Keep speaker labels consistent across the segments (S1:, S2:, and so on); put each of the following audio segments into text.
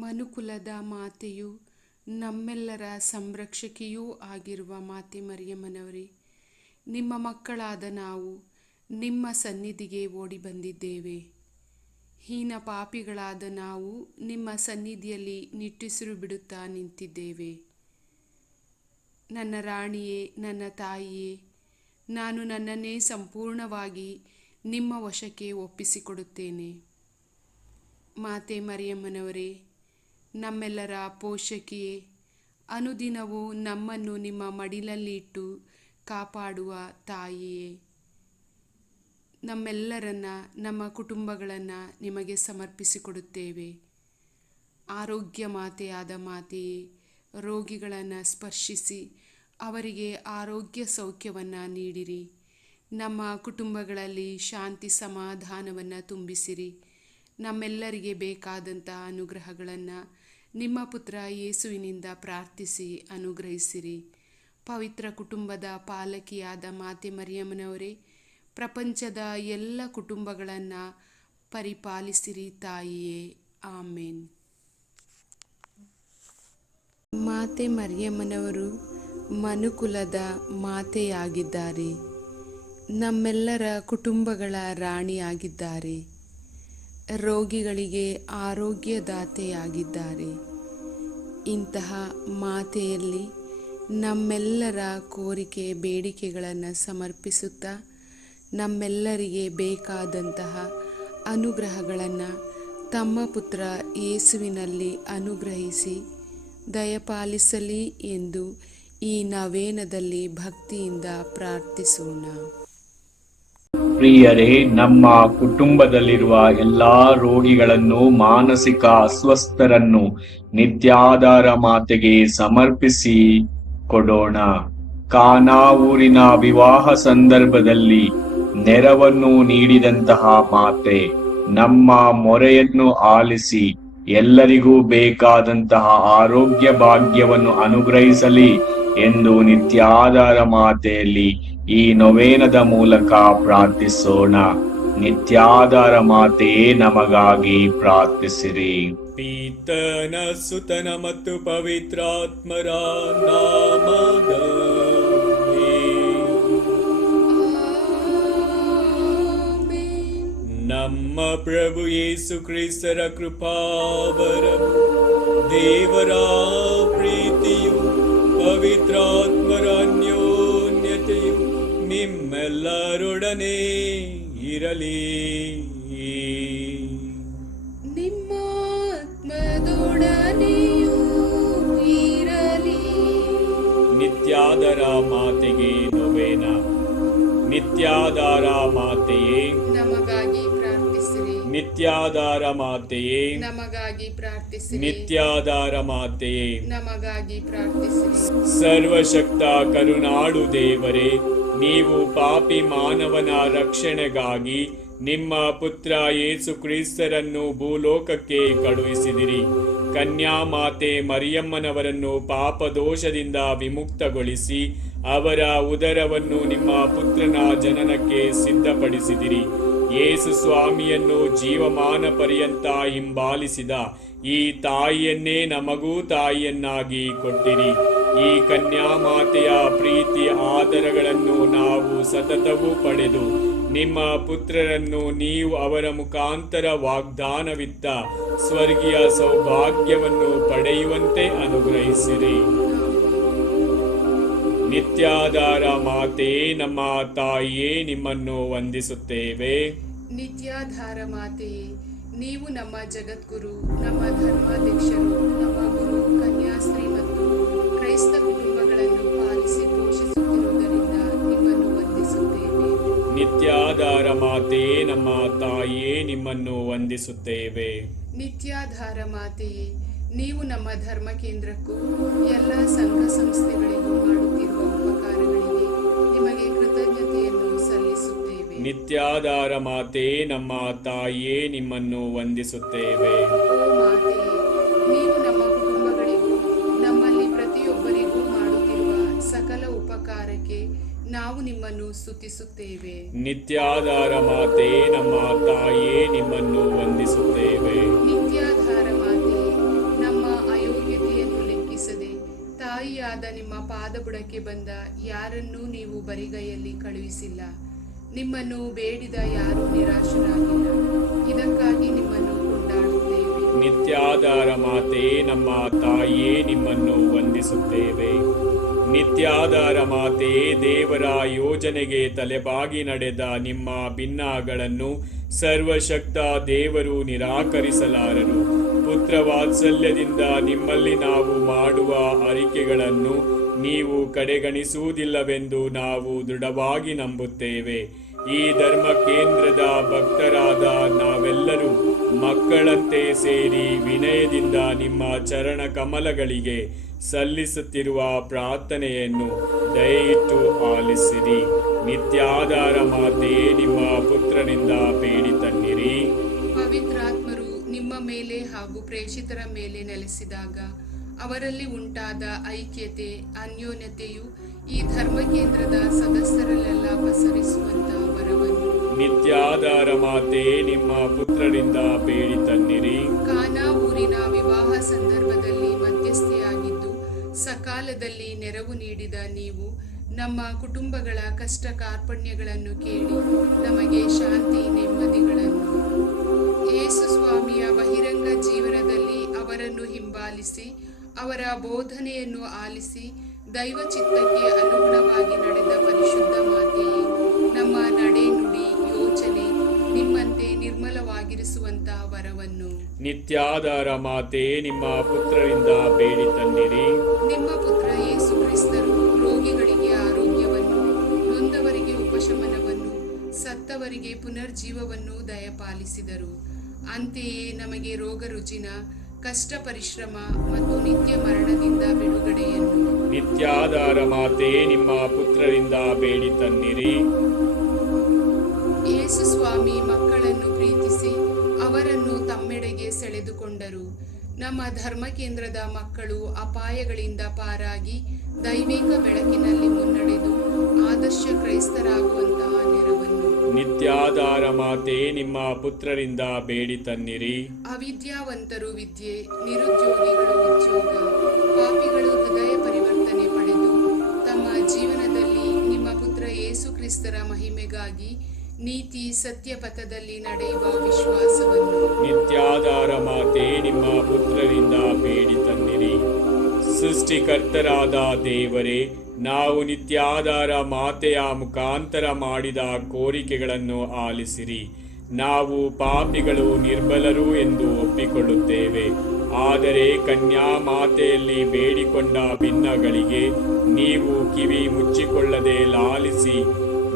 S1: ಮನುಕುಲದ ಮಾತೆಯು ನಮ್ಮೆಲ್ಲರ ಸಂರಕ್ಷಕಿಯೂ ಆಗಿರುವ ಮಾತೆ ಮರಿಯಮ್ಮನವರೇ ನಿಮ್ಮ ಮಕ್ಕಳಾದ ನಾವು ನಿಮ್ಮ ಸನ್ನಿಧಿಗೆ ಓಡಿ ಬಂದಿದ್ದೇವೆ ಹೀನ ಪಾಪಿಗಳಾದ ನಾವು ನಿಮ್ಮ ಸನ್ನಿಧಿಯಲ್ಲಿ ನಿಟ್ಟುಸಿರು ಬಿಡುತ್ತಾ ನಿಂತಿದ್ದೇವೆ ನನ್ನ ರಾಣಿಯೇ ನನ್ನ ತಾಯಿಯೇ ನಾನು ನನ್ನನ್ನೇ ಸಂಪೂರ್ಣವಾಗಿ ನಿಮ್ಮ ವಶಕ್ಕೆ ಒಪ್ಪಿಸಿಕೊಡುತ್ತೇನೆ ಮಾತೆ ಮರಿಯಮ್ಮನವರೇ ನಮ್ಮೆಲ್ಲರ ಪೋಷಕಿಯೇ ಅನುದಿನವೂ ನಮ್ಮನ್ನು ನಿಮ್ಮ ಮಡಿಲಲ್ಲಿ ಇಟ್ಟು ಕಾಪಾಡುವ ತಾಯಿಯೇ ನಮ್ಮೆಲ್ಲರನ್ನ ನಮ್ಮ ಕುಟುಂಬಗಳನ್ನು ನಿಮಗೆ ಸಮರ್ಪಿಸಿಕೊಡುತ್ತೇವೆ ಆರೋಗ್ಯ ಮಾತೆಯಾದ ಮಾತೆಯೇ ರೋಗಿಗಳನ್ನು ಸ್ಪರ್ಶಿಸಿ ಅವರಿಗೆ ಆರೋಗ್ಯ ಸೌಖ್ಯವನ್ನು ನೀಡಿರಿ ನಮ್ಮ ಕುಟುಂಬಗಳಲ್ಲಿ ಶಾಂತಿ ಸಮಾಧಾನವನ್ನು ತುಂಬಿಸಿರಿ ನಮ್ಮೆಲ್ಲರಿಗೆ ಬೇಕಾದಂತಹ ಅನುಗ್ರಹಗಳನ್ನು ನಿಮ್ಮ ಪುತ್ರ ಯೇಸುವಿನಿಂದ ಪ್ರಾರ್ಥಿಸಿ ಅನುಗ್ರಹಿಸಿರಿ ಪವಿತ್ರ ಕುಟುಂಬದ ಪಾಲಕಿಯಾದ ಮಾತೆ ಮರಿಯಮ್ಮನವರೇ ಪ್ರಪಂಚದ ಎಲ್ಲ ಕುಟುಂಬಗಳನ್ನು ಪರಿಪಾಲಿಸಿರಿ ತಾಯಿಯೇ ಆಮೇನ್ ಮಾತೆ ಮರಿಯಮ್ಮನವರು ಮನುಕುಲದ ಮಾತೆಯಾಗಿದ್ದಾರೆ ನಮ್ಮೆಲ್ಲರ ಕುಟುಂಬಗಳ ರಾಣಿಯಾಗಿದ್ದಾರೆ ರೋಗಿಗಳಿಗೆ ಆರೋಗ್ಯದಾತೆಯಾಗಿದ್ದಾರೆ ಇಂತಹ ಮಾತೆಯಲ್ಲಿ ನಮ್ಮೆಲ್ಲರ ಕೋರಿಕೆ ಬೇಡಿಕೆಗಳನ್ನು ಸಮರ್ಪಿಸುತ್ತಾ ನಮ್ಮೆಲ್ಲರಿಗೆ ಬೇಕಾದಂತಹ ಅನುಗ್ರಹಗಳನ್ನು ತಮ್ಮ ಪುತ್ರ ಯೇಸುವಿನಲ್ಲಿ ಅನುಗ್ರಹಿಸಿ ದಯಪಾಲಿಸಲಿ ಎಂದು ಈ ನವೇನದಲ್ಲಿ ಭಕ್ತಿಯಿಂದ ಪ್ರಾರ್ಥಿಸೋಣ
S2: ಪ್ರಿಯರೇ ನಮ್ಮ ಕುಟುಂಬದಲ್ಲಿರುವ ಎಲ್ಲಾ ರೋಗಿಗಳನ್ನು ಮಾನಸಿಕ ಅಸ್ವಸ್ಥರನ್ನು ನಿತ್ಯಾಧಾರ ಮಾತೆಗೆ ಸಮರ್ಪಿಸಿ ಕೊಡೋಣ ಕಾನಾ ಊರಿನ ವಿವಾಹ ಸಂದರ್ಭದಲ್ಲಿ ನೆರವನ್ನು ನೀಡಿದಂತಹ ಮಾತೆ ನಮ್ಮ ಮೊರೆಯನ್ನು ಆಲಿಸಿ ಎಲ್ಲರಿಗೂ ಬೇಕಾದಂತಹ ಆರೋಗ್ಯ ಭಾಗ್ಯವನ್ನು ಅನುಗ್ರಹಿಸಲಿ ಎಂದು ನಿತ್ಯಾಧಾರ ಮಾತೆಯಲ್ಲಿ ಈ ನೊವೇನದ ಮೂಲಕ ಪ್ರಾರ್ಥಿಸೋಣ ನಿತ್ಯಾಧಾರ ಮಾತೆ ನಮಗಾಗಿ ಪ್ರಾರ್ಥಿಸಿರಿ
S3: ಪೀತನ ಸುತನ ಮತ್ತು ಪವಿತ್ರಾತ್ಮರ ನಾಮದ ನಮ್ಮ ಪ್ರಭು ಯೇಸು ಕ್ರಿಸ್ತರ ಕೃಪಾವರ ದೇವರ ಪ್ರೀತಿಯು ಪವಿತ್ರಾತ್ಮರ ಎಲ್ಲರೊಡನೆ ಇರಲಿ ಇರಲಿ
S2: ನಿತ್ಯಾದರ ಮಾತೆಗೆ ನೊಬೇನ ನಿತ್ಯಾಧಾರ ಮಾತೆಯೇ
S4: ನಮಗಾಗಿ ಪ್ರಾರ್ಥಿಸಿರಿ
S2: ನಿತ್ಯಾಧಾರ ಮಾತೆಯೇ
S4: ನಮಗಾಗಿ ಪ್ರಾರ್ಥಿಸಿ
S2: ನಿತ್ಯಾಧಾರ ಮಾತೆಯೇ
S4: ನಮಗಾಗಿ ಪ್ರಾರ್ಥಿಸಿ
S2: ಸರ್ವಶಕ್ತ ಕರುಣಾಡು ದೇವರೇ ನೀವು ಪಾಪಿ ಮಾನವನ ರಕ್ಷಣೆಗಾಗಿ ನಿಮ್ಮ ಪುತ್ರ ಯೇಸು ಕ್ರಿಸ್ತರನ್ನು ಭೂಲೋಕಕ್ಕೆ ಕಳುಹಿಸಿದಿರಿ ಕನ್ಯಾಮಾತೆ ಮರಿಯಮ್ಮನವರನ್ನು ಪಾಪದೋಷದಿಂದ ವಿಮುಕ್ತಗೊಳಿಸಿ ಅವರ ಉದರವನ್ನು ನಿಮ್ಮ ಪುತ್ರನ ಜನನಕ್ಕೆ ಸಿದ್ಧಪಡಿಸಿದಿರಿ ಯೇಸು ಸ್ವಾಮಿಯನ್ನು ಜೀವಮಾನ ಪರ್ಯಂತ ಹಿಂಬಾಲಿಸಿದ ಈ ತಾಯಿಯನ್ನೇ ನಮಗೂ ತಾಯಿಯನ್ನಾಗಿ ಕೊಟ್ಟಿರಿ ಈ ಕನ್ಯಾಮಾತೆಯ ಪ್ರೀತಿ ಆದರಗಳನ್ನು ನಾವು ಸತತವೂ ಪಡೆದು ನಿಮ್ಮ ಪುತ್ರರನ್ನು ನೀವು ಅವರ ಮುಖಾಂತರ ವಾಗ್ದಾನವಿತ್ತ ಸ್ವರ್ಗೀಯ ಸೌಭಾಗ್ಯವನ್ನು ಪಡೆಯುವಂತೆ ಅನುಗ್ರಹಿಸಿರಿ ನಿತ್ಯಾಧಾರ ಮಾತೆ ನಮ್ಮ ತಾಯಿಯೇ ನಿಮ್ಮನ್ನು ವಂದಿಸುತ್ತೇವೆ
S4: ನಿತ್ಯಾಧಾರ ಮಾತೆಯೇ ನೀವು ನಮ್ಮ ಜಗದ್ಗುರು ನಮ್ಮ ಧರ್ಮಾಧ್ಯಕ್ಷರು ನಮ್ಮ ಗುರು ಕನ್ಯಾಶ್ರೀ ಮತ್ತು ಕ್ರೈಸ್ತ ಕುಟುಂಬಗಳನ್ನು ಪಾಲಿಸಿ ಪೋಷಿಸುತ್ತಿರುವುದರಿಂದ ನಿಮ್ಮನ್ನು ವಂದಿಸುತ್ತೇವೆ
S2: ನಿತ್ಯಾಧಾರ ಮಾತೆ ನಮ್ಮ ತಾಯಿಯೇ ನಿಮ್ಮನ್ನು ವಂದಿಸುತ್ತೇವೆ
S4: ನಿತ್ಯಾಧಾರ ಮಾತೆಯೇ ನೀವು ನಮ್ಮ ಧರ್ಮ ಕೇಂದ್ರಕ್ಕೂ ಎಲ್ಲ ಸಂಘ ಸಂಸ್ಥೆಗಳಿಗೂ ಮಾಡುತ್ತಿರುವ
S2: ನಿತ್ಯಾಧಾರ ಮಾತೆ ನಮ್ಮ ತಾಯಿಯೇ ನಿಮ್ಮನ್ನು ವಂದಿಸುತ್ತೇವೆ
S4: ನಮ್ಮಲ್ಲಿ ಪ್ರತಿಯೊಬ್ಬರಿಗೂ ಮಾಡುತ್ತಿರುವ ಸಕಲ ಉಪಕಾರಕ್ಕೆ ನಾವು ನಿಮ್ಮನ್ನು ಸ್ತುತಿಸುತ್ತೇವೆ
S2: ನಿತ್ಯಾಧಾರ ಮಾತೆ ನಮ್ಮ ತಾಯಿಯೇ ನಿಮ್ಮನ್ನು ವಂದಿಸುತ್ತೇವೆ
S4: ನಿತ್ಯಾಧಾರ ಮಾತೆ ನಮ್ಮ ಅಯೋಗ್ಯತೆಯನ್ನು ಲೆಕ್ಕಿಸದೆ ತಾಯಿಯಾದ ನಿಮ್ಮ ಪಾದಬುಡಕ್ಕೆ ಬಂದ ಯಾರನ್ನೂ ನೀವು ಬರಿಗೈಯಲ್ಲಿ ಕಳುಹಿಸಿಲ್ಲ ನಿಮ್ಮನ್ನು ಬೇಡಿದ ಯಾರು ನಿರಾಶರಾಗಿಲ್ಲ ಇದಕ್ಕಾಗಿ ನಿಮ್ಮನ್ನು ಕೊಂಡಾಡುತ್ತೇವೆ
S2: ನಿತ್ಯಾಧಾರ ಮಾತೆ ನಮ್ಮ ತಾಯಿಯೇ ನಿಮ್ಮನ್ನು ವಂದಿಸುತ್ತೇವೆ ನಿತ್ಯಾಧಾರ ಮಾತೆ ದೇವರ ಯೋಜನೆಗೆ ತಲೆಬಾಗಿ ನಡೆದ ನಿಮ್ಮ ಭಿನ್ನಗಳನ್ನು ಸರ್ವಶಕ್ತ ದೇವರು ನಿರಾಕರಿಸಲಾರರು ಪುತ್ರ ವಾತ್ಸಲ್ಯದಿಂದ ನಿಮ್ಮಲ್ಲಿ ನಾವು ಮಾಡುವ ಅರಿಕೆಗಳನ್ನು ನೀವು ಕಡೆಗಣಿಸುವುದಿಲ್ಲವೆಂದು ನಾವು ದೃಢವಾಗಿ ನಂಬುತ್ತೇವೆ ಈ ಧರ್ಮ ಕೇಂದ್ರದ ಭಕ್ತರಾದ ನಾವೆಲ್ಲರೂ ಮಕ್ಕಳಂತೆ ಸೇರಿ ವಿನಯದಿಂದ ನಿಮ್ಮ ಚರಣ ಕಮಲಗಳಿಗೆ ಸಲ್ಲಿಸುತ್ತಿರುವ ಪ್ರಾರ್ಥನೆಯನ್ನು ದಯವಿಟ್ಟು ಆಲಿಸಿರಿ ನಿತ್ಯಾಧಾರ ಮಾತೆಯೇ ನಿಮ್ಮ ಪುತ್ರನಿಂದ ಬೇಡಿ ತನ್ನಿರಿ
S4: ಪವಿತ್ರಾತ್ಮರು ನಿಮ್ಮ ಮೇಲೆ ಹಾಗೂ ಪ್ರೇಕ್ಷಿತರ ಮೇಲೆ ನೆಲೆಸಿದಾಗ ಅವರಲ್ಲಿ ಉಂಟಾದ ಐಕ್ಯತೆ ಅನ್ಯೋನ್ಯತೆಯು ಈ ಧರ್ಮ ಕೇಂದ್ರದ ಸದಸ್ಯರಲ್ಲೆಲ್ಲ ಪಸರಿಸುವಂತ ವರವನ್ನು
S2: ನಿತ್ಯಾಧಾರ ಮಾತೆ ನಿಮ್ಮ ಪುತ್ರರಿಂದ ಬೇಡಿ ತನ್ನಿರಿ
S4: ಕಾನಾ ಊರಿನ ವಿವಾಹ ಸಂದರ್ಭದಲ್ಲಿ ಮಧ್ಯಸ್ಥೆಯಾಗಿದ್ದು ಸಕಾಲದಲ್ಲಿ ನೆರವು ನೀಡಿದ ನೀವು ನಮ್ಮ ಕುಟುಂಬಗಳ ಕಷ್ಟ ಕಾರ್ಪಣ್ಯಗಳನ್ನು ಕೇಳಿ ನಮಗೆ ಶಾಂತಿ ನೆಮ್ಮದಿಗಳನ್ನು ಯೇಸು ಸ್ವಾಮಿಯ ಬಹಿರಂಗ ಜೀವನದಲ್ಲಿ ಅವರನ್ನು ಹಿಂಬಾಲಿಸಿ ಅವರ ಬೋಧನೆಯನ್ನು ಆಲಿಸಿ ದೈವ ಚಿತ್ತಕ್ಕೆ ಅನುಗುಣವಾಗಿ ನಡೆದ ಪರಿಶುದ್ಧ ಮಾತೆಯೇ ನಮ್ಮ ನಡೆ ನುಡಿ ಯೋಚನೆ ನಿಮ್ಮಂತೆ ನಿರ್ಮಲವಾಗಿರಿಸುವಂತಹ ವರವನ್ನು
S2: ನಿತ್ಯಾಧಾರ ಮಾತೆ ನಿಮ್ಮ ಪುತ್ರರಿಂದ ಬೇಡಿ ತನ್ನಿರಿ
S4: ನಿಮ್ಮ ಪುತ್ರ ಯೇಸು ಕ್ರಿಸ್ತರು ರೋಗಿಗಳಿಗೆ ಆರೋಗ್ಯವನ್ನು ನೊಂದವರಿಗೆ ಉಪಶಮನವನ್ನು ಸತ್ತವರಿಗೆ ಪುನರ್ಜೀವವನ್ನು ದಯಪಾಲಿಸಿದರು ಅಂತೆಯೇ ನಮಗೆ ರೋಗ ರುಜಿನ ಕಷ್ಟ ಪರಿಶ್ರಮ ಮತ್ತು ನಿತ್ಯ ಮರಣದಿಂದ ಬಿಡುಗಡೆಯನ್ನು
S2: ನಿತ್ಯಾಧಾರ ಮಾತೆ ನಿಮ್ಮ ಪುತ್ರರಿಂದ ಬೇಡಿ ತನ್ನಿರಿ
S4: ಯೇಸು ಸ್ವಾಮಿ ಮಕ್ಕಳನ್ನು ಪ್ರೀತಿಸಿ ಅವರನ್ನು ತಮ್ಮೆಡೆಗೆ ಸೆಳೆದುಕೊಂಡರು ನಮ್ಮ ಧರ್ಮ ಕೇಂದ್ರದ ಮಕ್ಕಳು ಅಪಾಯಗಳಿಂದ ಪಾರಾಗಿ ದೈವಿಕ ಬೆಳಕಿನಲ್ಲಿ ಮುನ್ನಡೆದು ಆದರ್ಶ ಕ್ರೈಸ್ತರಾಗುವಂತಹ
S2: ನಿತ್ಯಾಧಾರ ಮಾತೆ ನಿಮ್ಮ ಪುತ್ರರಿಂದ ಬೇಡಿ ತನ್ನಿರಿ
S4: ಅವಿದ್ಯಾವಂತರು ವಿದ್ಯೆ ನಿರುದ್ಯೋಗಿಗಳು ಉದ್ಯೋಗ ಪಾಪಿಗಳು ಹೃದಯ ಪರಿವರ್ತನೆ ಪಡೆದು ತಮ್ಮ ಜೀವನದಲ್ಲಿ ನಿಮ್ಮ ಪುತ್ರ ಯೇಸು ಕ್ರಿಸ್ತರ ಮಹಿಮೆಗಾಗಿ ನೀತಿ ಸತ್ಯ ಪಥದಲ್ಲಿ ನಡೆಯುವ ವಿಶ್ವಾಸವನ್ನು
S2: ನಿತ್ಯಾಧಾರ ಮಾತೆ ನಿಮ್ಮ ಪುತ್ರರಿಂದ ಬೇಡಿ ತನ್ನಿರಿ ಸೃಷ್ಟಿಕರ್ತರಾದ ದೇವರೇ ನಾವು ನಿತ್ಯಾಧಾರ ಮಾತೆಯ ಮುಖಾಂತರ ಮಾಡಿದ ಕೋರಿಕೆಗಳನ್ನು ಆಲಿಸಿರಿ ನಾವು ಪಾಪಿಗಳು ನಿರ್ಬಲರು ಎಂದು ಒಪ್ಪಿಕೊಳ್ಳುತ್ತೇವೆ ಆದರೆ ಕನ್ಯಾ ಮಾತೆಯಲ್ಲಿ ಬೇಡಿಕೊಂಡ ಭಿನ್ನಗಳಿಗೆ ನೀವು ಕಿವಿ ಮುಚ್ಚಿಕೊಳ್ಳದೆ ಲಾಲಿಸಿ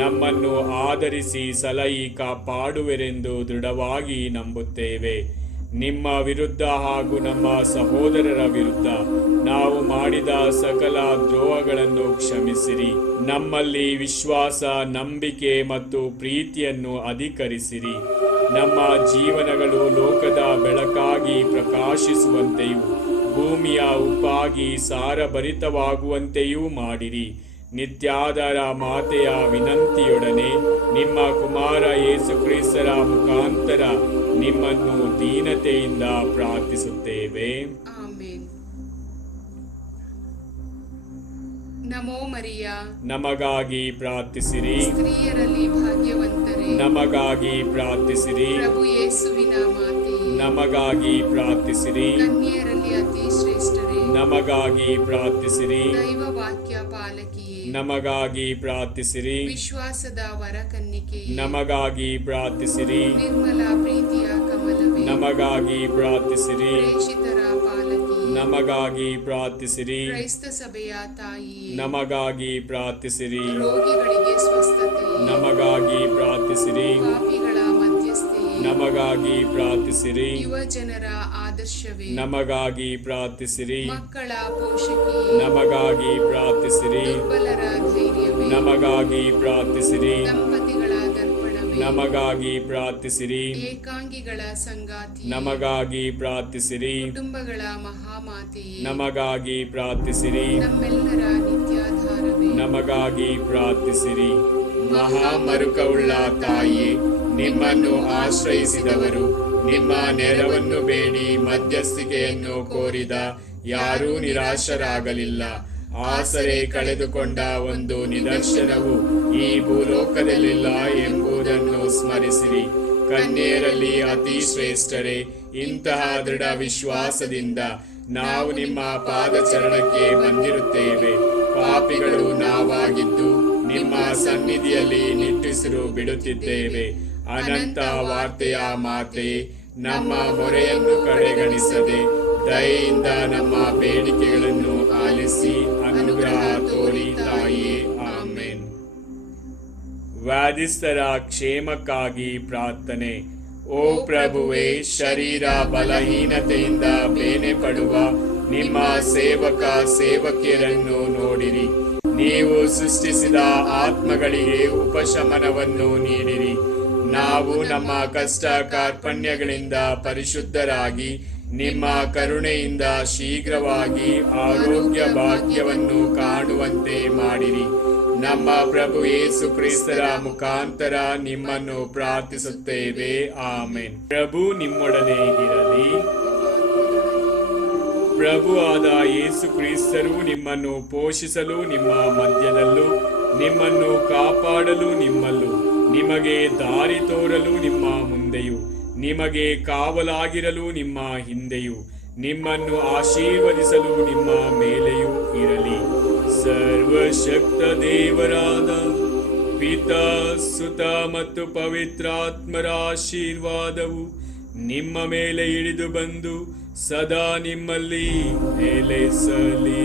S2: ನಮ್ಮನ್ನು ಆಧರಿಸಿ ಸಲಹಿ ಕಾಪಾಡುವೆರೆಂದು ದೃಢವಾಗಿ ನಂಬುತ್ತೇವೆ ನಿಮ್ಮ ವಿರುದ್ಧ ಹಾಗೂ ನಮ್ಮ ಸಹೋದರರ ವಿರುದ್ಧ ನಾವು ಮಾಡಿದ ಸಕಲ ದ್ರೋಹಗಳನ್ನು ಕ್ಷಮಿಸಿರಿ ನಮ್ಮಲ್ಲಿ ವಿಶ್ವಾಸ ನಂಬಿಕೆ ಮತ್ತು ಪ್ರೀತಿಯನ್ನು ಅಧಿಕರಿಸಿರಿ ನಮ್ಮ ಜೀವನಗಳು ಲೋಕದ ಬೆಳಕಾಗಿ ಪ್ರಕಾಶಿಸುವಂತೆಯೂ ಭೂಮಿಯ ಉಪ್ಪಾಗಿ ಸಾರಭರಿತವಾಗುವಂತೆಯೂ ಮಾಡಿರಿ ನಿತ್ಯಾದರ ಮಾತೆಯ ವಿನಂತಿಯೊಡನೆ ನಿಮ್ಮ ಕುಮಾರ ಯೇಸು ಕ್ರಿಸ್ತರ ಮುಖಾಂತರ ನಿಮ್ಮನ್ನು ದೀನತೆಯಿಂದ ಪ್ರಾರ್ಥಿಸುತ್ತೇವೆ
S4: ನಮೋ ಮರಿಯ
S2: ನಮಗಾಗಿ ಪ್ರಾರ್ಥಿಸಿರಿ
S4: ಸ್ತ್ರೀಯರಲ್ಲಿ ಭಾಗ್ಯವಂತರೇ
S2: ನಮಗಾಗಿ ಪ್ರಾರ್ಥಿಸಿರಿ
S4: ಪ್ರಭು ಯೇಸುವಿನ ಮಾತೆ
S2: ನಮಗಾಗಿ ಪ್ರಾರ್ಥಿಸಿರಿ
S4: ಕನ್ಯೆಯರಲ್ಲಿ ಅತಿ ಶ್ರೇಷ್ಠರೇ
S2: ನಮಗಾಗಿ ಪ್ರಾರ್ಥಿಸಿರಿ
S4: ದೈವ ವಾಕ್ಯ
S2: ನಮಗಾಗಿ ಪ್ರಾರ್ಥಿಸಿರಿ
S4: ವಿಶ್ವಾಸದ ವರಕನ್ನಿಕೆ
S2: ನಮಗಾಗಿ ಪ್ರಾರ್ಥಿಸಿರಿ
S4: ನಿರ್ಮಲ ಪ್ರೀತಿಯ ಕಮಲ
S2: ನಮಗಾಗಿ ಪ್ರಾರ್ಥಿಸಿರಿ
S4: ಪ್ರೇಷಿತರ ಪಾಲಕಿ
S2: ನಮಗಾಗಿ ಪ್ರಾರ್ಥಿಸಿರಿ
S4: ಕ್ರೈಸ್ತ ಸಭೆಯ ತಾಯಿ
S2: ನಮಗಾಗಿ ಪ್ರಾರ್ಥಿಸಿರಿ
S4: ರೋಗಿಗಳಿಗೆ ಸ್ವಸ್ಥತೆ
S2: ನಮಗಾಗಿ ಪ್ರಾರ್ಥಿಸಿರಿ
S4: ಪಾಪಿಗಳ ಮಧ್ಯಸ್ಥೆ
S2: ನಮಗಾಗಿ ಪ್ರಾರ್ಥಿಸಿರಿ
S4: ಯುವ ಜನರ
S2: ನಮಗಾಗಿ ಪ್ರಾರ್ಥಿಸಿರಿ
S4: ಮಕ್ಕಳ ಪೋಷಕಿ
S2: ನಮಗಾಗಿ ಪ್ರಾರ್ಥಿಸಿರಿ ದುರ್ಬಲರ ನಮಗಾಗಿ ಪ್ರಾರ್ಥಿಸಿರಿ ದಂಪತಿಗಳ ನಮಗಾಗಿ ಪ್ರಾರ್ಥಿಸಿರಿ
S4: ಏಕಾಂಗಿಗಳ ಸಂಗಾತಿ
S2: ನಮಗಾಗಿ ಪ್ರಾರ್ಥಿಸಿರಿ
S4: ಕುಟುಂಬಗಳ ಮಹಾಮಾತಿ
S2: ನಮಗಾಗಿ ಪ್ರಾರ್ಥಿಸಿರಿ
S4: ನಮ್ಮೆಲ್ಲರ ನಿತ್ಯಾಧಾರವೇ
S2: ನಮಗಾಗಿ ಪ್ರಾರ್ಥಿಸಿರಿ ಮಹಾಮರುಕವುಳ್ಳ ತಾಯಿ ನಿಮ್ಮನ್ನು ಆಶ್ರಯಿಸಿದವರು ನಿಮ್ಮ ನೆರವನ್ನು ಬೇಡಿ ಮಧ್ಯಸ್ಥಿಕೆಯನ್ನು ಕೋರಿದ ಯಾರೂ ನಿರಾಶರಾಗಲಿಲ್ಲ ಆಸರೆ ಕಳೆದುಕೊಂಡ ಒಂದು ನಿದರ್ಶನವು ಈ ಭೂಲೋಕದಲ್ಲಿಲ್ಲ ಎಂಬುದನ್ನು ಸ್ಮರಿಸಿರಿ ಕನ್ಯರಲ್ಲಿ ಅತಿ ಶ್ರೇಷ್ಠರೇ ಇಂತಹ ದೃಢ ವಿಶ್ವಾಸದಿಂದ ನಾವು ನಿಮ್ಮ ಪಾದಚರಣಕ್ಕೆ ಬಂದಿರುತ್ತೇವೆ ಪಾಪಿಗಳು ನಾವಾಗಿದ್ದು ನಿಮ್ಮ ಸನ್ನಿಧಿಯಲ್ಲಿ ನಿಟ್ಟುಸಿರು ಬಿಡುತ್ತಿದ್ದೇವೆ ಅನಂತ ವಾರ್ತೆಯ ಮಾತೆ ನಮ್ಮ ಹೊರೆಯನ್ನು ಕಡೆಗಣಿಸದೆ ದಯಿಂದ ನಮ್ಮ ಬೇಡಿಕೆಗಳನ್ನು ಆಲಿಸಿ ಅನುಗ್ರಹ ತೋರಿ ತಾಯಿಯೇ ಆಮೇನ್ ವ್ಯಾಧಿಸ್ಥರ ಕ್ಷೇಮಕ್ಕಾಗಿ ಪ್ರಾರ್ಥನೆ ಓ ಪ್ರಭುವೆ ಶರೀರ ಬಲಹೀನತೆಯಿಂದ ಬೇನೆ ಪಡುವ ನಿಮ್ಮ ಸೇವಕ ಸೇವಕಿಯರನ್ನು ನೋಡಿರಿ ನೀವು ಸೃಷ್ಟಿಸಿದ ಆತ್ಮಗಳಿಗೆ ಉಪಶಮನವನ್ನು ನೀಡಿರಿ ನಾವು ನಮ್ಮ ಕಷ್ಟ ಕಾರ್ಪಣ್ಯಗಳಿಂದ ಪರಿಶುದ್ಧರಾಗಿ ನಿಮ್ಮ ಕರುಣೆಯಿಂದ ಶೀಘ್ರವಾಗಿ ಆರೋಗ್ಯ ಭಾಗ್ಯವನ್ನು ಕಾಣುವಂತೆ ಮಾಡಿರಿ ನಮ್ಮ ಪ್ರಭು ಏಸು ಕ್ರಿಸ್ತರ ಮುಖಾಂತರ ನಿಮ್ಮನ್ನು ಪ್ರಾರ್ಥಿಸುತ್ತೇವೆ ಆಮೇನ್ ಪ್ರಭು ನಿಮ್ಮೊಡನೆ ಇರಲಿ ಪ್ರಭು ಆದ ಯೇಸು ಕ್ರಿಸ್ತರು ನಿಮ್ಮನ್ನು ಪೋಷಿಸಲು ನಿಮ್ಮ ಮಧ್ಯದಲ್ಲೂ ನಿಮ್ಮನ್ನು ಕಾಪಾಡಲು ನಿಮ್ಮಲ್ಲೂ ನಿಮಗೆ ದಾರಿ ತೋರಲು ನಿಮ್ಮ ಮುಂದೆಯು ನಿಮಗೆ ಕಾವಲಾಗಿರಲು ನಿಮ್ಮ ಹಿಂದೆಯು ನಿಮ್ಮನ್ನು ಆಶೀರ್ವದಿಸಲು ನಿಮ್ಮ ಮೇಲೆಯೂ ಇರಲಿ ಸರ್ವಶಕ್ತ ದೇವರಾದ ಪಿತಾ ಸುತ ಮತ್ತು ಪವಿತ್ರಾತ್ಮರ ಆಶೀರ್ವಾದವು ನಿಮ್ಮ ಮೇಲೆ ಇಳಿದು ಬಂದು ಸದಾ ನಿಮ್ಮಲ್ಲಿ ನೆಲೆಸಲಿ